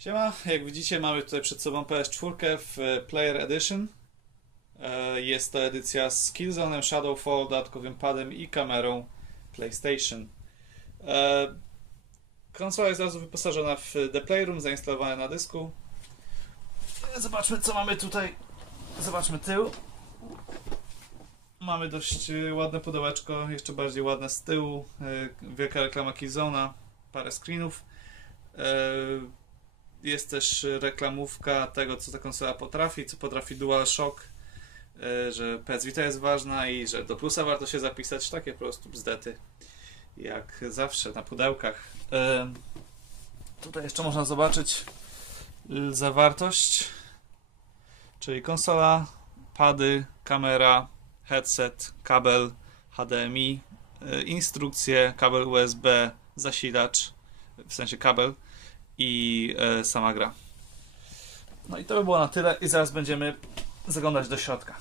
Siema, jak widzicie mamy tutaj przed sobą PS4 w e, Player Edition. E, Jest to edycja z Killzone'em, Shadowfall, dodatkowym padem i kamerą PlayStation. E, Konsola jest razu wyposażona w The Playroom, zainstalowana na dysku. Zobaczmy co mamy tutaj. Zobaczmy tył. Mamy dość ładne pudełeczko, jeszcze bardziej ładne z tyłu. Wielka reklama Killzone'a, parę screenów. Jest też reklamówka tego, co ta konsola potrafi, co potrafi DualShock, e, że PS Vita jest ważna i że do plusa warto się zapisać. Takie po prostu bzdety, jak zawsze na pudełkach. Tutaj jeszcze można zobaczyć zawartość, czyli konsola, pady, kamera, headset, kabel HDMI, e, instrukcje, kabel USB, zasilacz, w sensie kabel i e, sama gra. No i to by było na tyle i zaraz będziemy zaglądać do środka.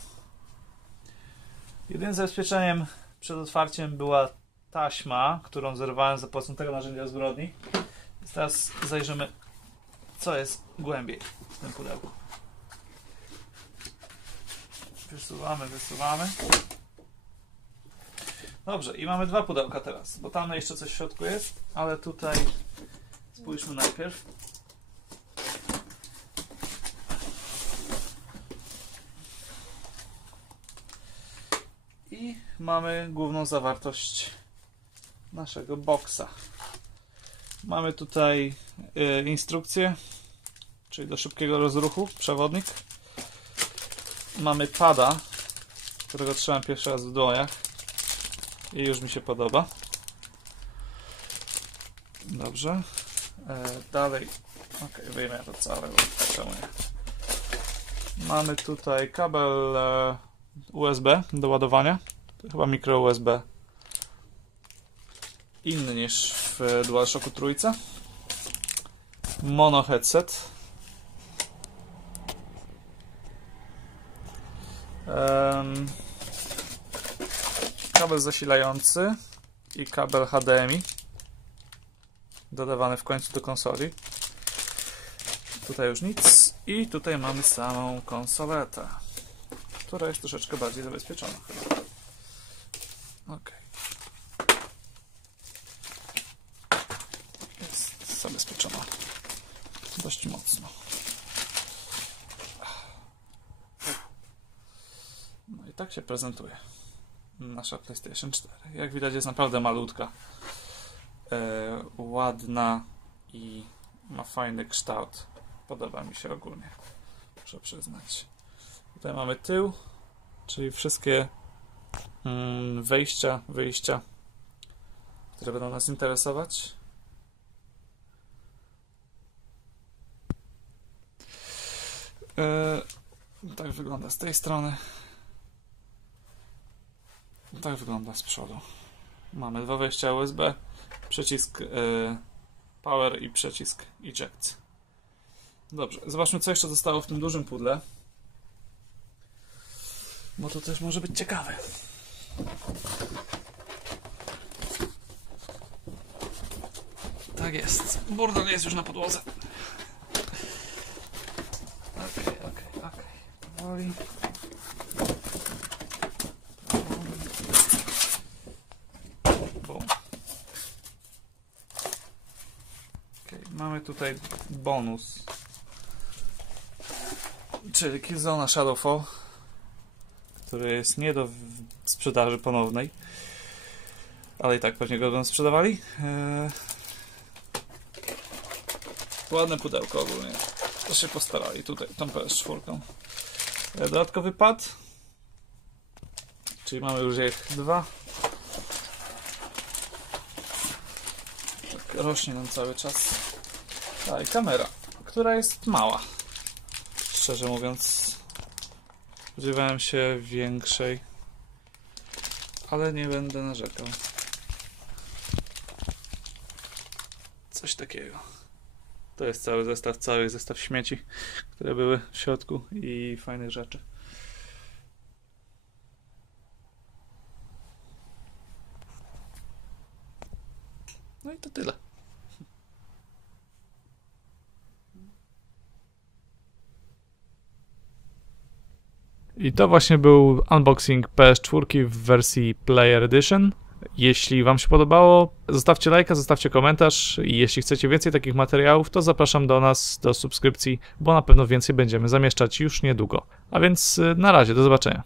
Jedynym zabezpieczeniem przed otwarciem była taśma, którą zerwałem za pomocą tego narzędzia zbrodni. Więc teraz zajrzymy, co jest głębiej w tym pudełku. Wysuwamy, wysuwamy. Dobrze, i mamy dwa pudełka teraz, bo tam jeszcze coś w środku jest, ale tutaj spójrzmy najpierw. I mamy główną zawartość naszego boksa. Mamy tutaj e, instrukcję, czyli do szybkiego rozruchu, przewodnik. Mamy pada, którego trzymam pierwszy raz w dłoniach i już mi się podoba. Dobrze. E, dalej. Ok, wyjmę to całe, bo nie? Mamy tutaj kabel e, USB do ładowania. Chyba mikro USB. Inny niż w DualShocku trójce. Mono headset. Em, kabel zasilający i kabel HDMI dodawany w końcu do konsoli. Tutaj już nic. I tutaj mamy samą konsoletę, która jest troszeczkę bardziej zabezpieczona chyba. Ok. Jest zabezpieczona dość mocno. No i tak się prezentuje nasza PlayStation 4. Jak widać jest naprawdę malutka ładna i ma fajny kształt. Podoba mi się ogólnie, muszę przyznać. Tutaj mamy tył, czyli wszystkie mm, wejścia, wyjścia, które będą nas interesować. E, tak wygląda z tej strony. Tak wygląda z przodu. Mamy dwa wejścia USB, przycisk e, Power i przycisk Eject. Dobrze, zobaczmy co jeszcze zostało w tym dużym pudle. Bo to też może być ciekawe. Tak jest. Burdel jest już na podłodze. Okej, okej, okej. Powoli. Bum. Okej, mamy tutaj bonus. Czyli Killzone Shadowfall, który jest nie do sprzedaży ponownej. Ale i tak pewnie go będą sprzedawali. Eee... Ładne pudełko ogólnie. To się postarali tutaj, tą PS4. E, Dodatkowy pad. Czyli mamy już ich dwa. Tak rośnie nam cały czas. I kamera, która jest mała. Szczerze mówiąc, spodziewałem się większej, ale nie będę narzekał. Coś takiego. To jest cały zestaw, cały zestaw śmieci, które były w środku i fajnych rzeczy. No i to tyle. I to właśnie był unboxing PS4 w wersji Player Edition. Jeśli Wam się podobało, zostawcie lajka, zostawcie komentarz i jeśli chcecie więcej takich materiałów, to zapraszam do nas, do subskrypcji, bo na pewno więcej będziemy zamieszczać już niedługo. A więc y, na razie, do zobaczenia.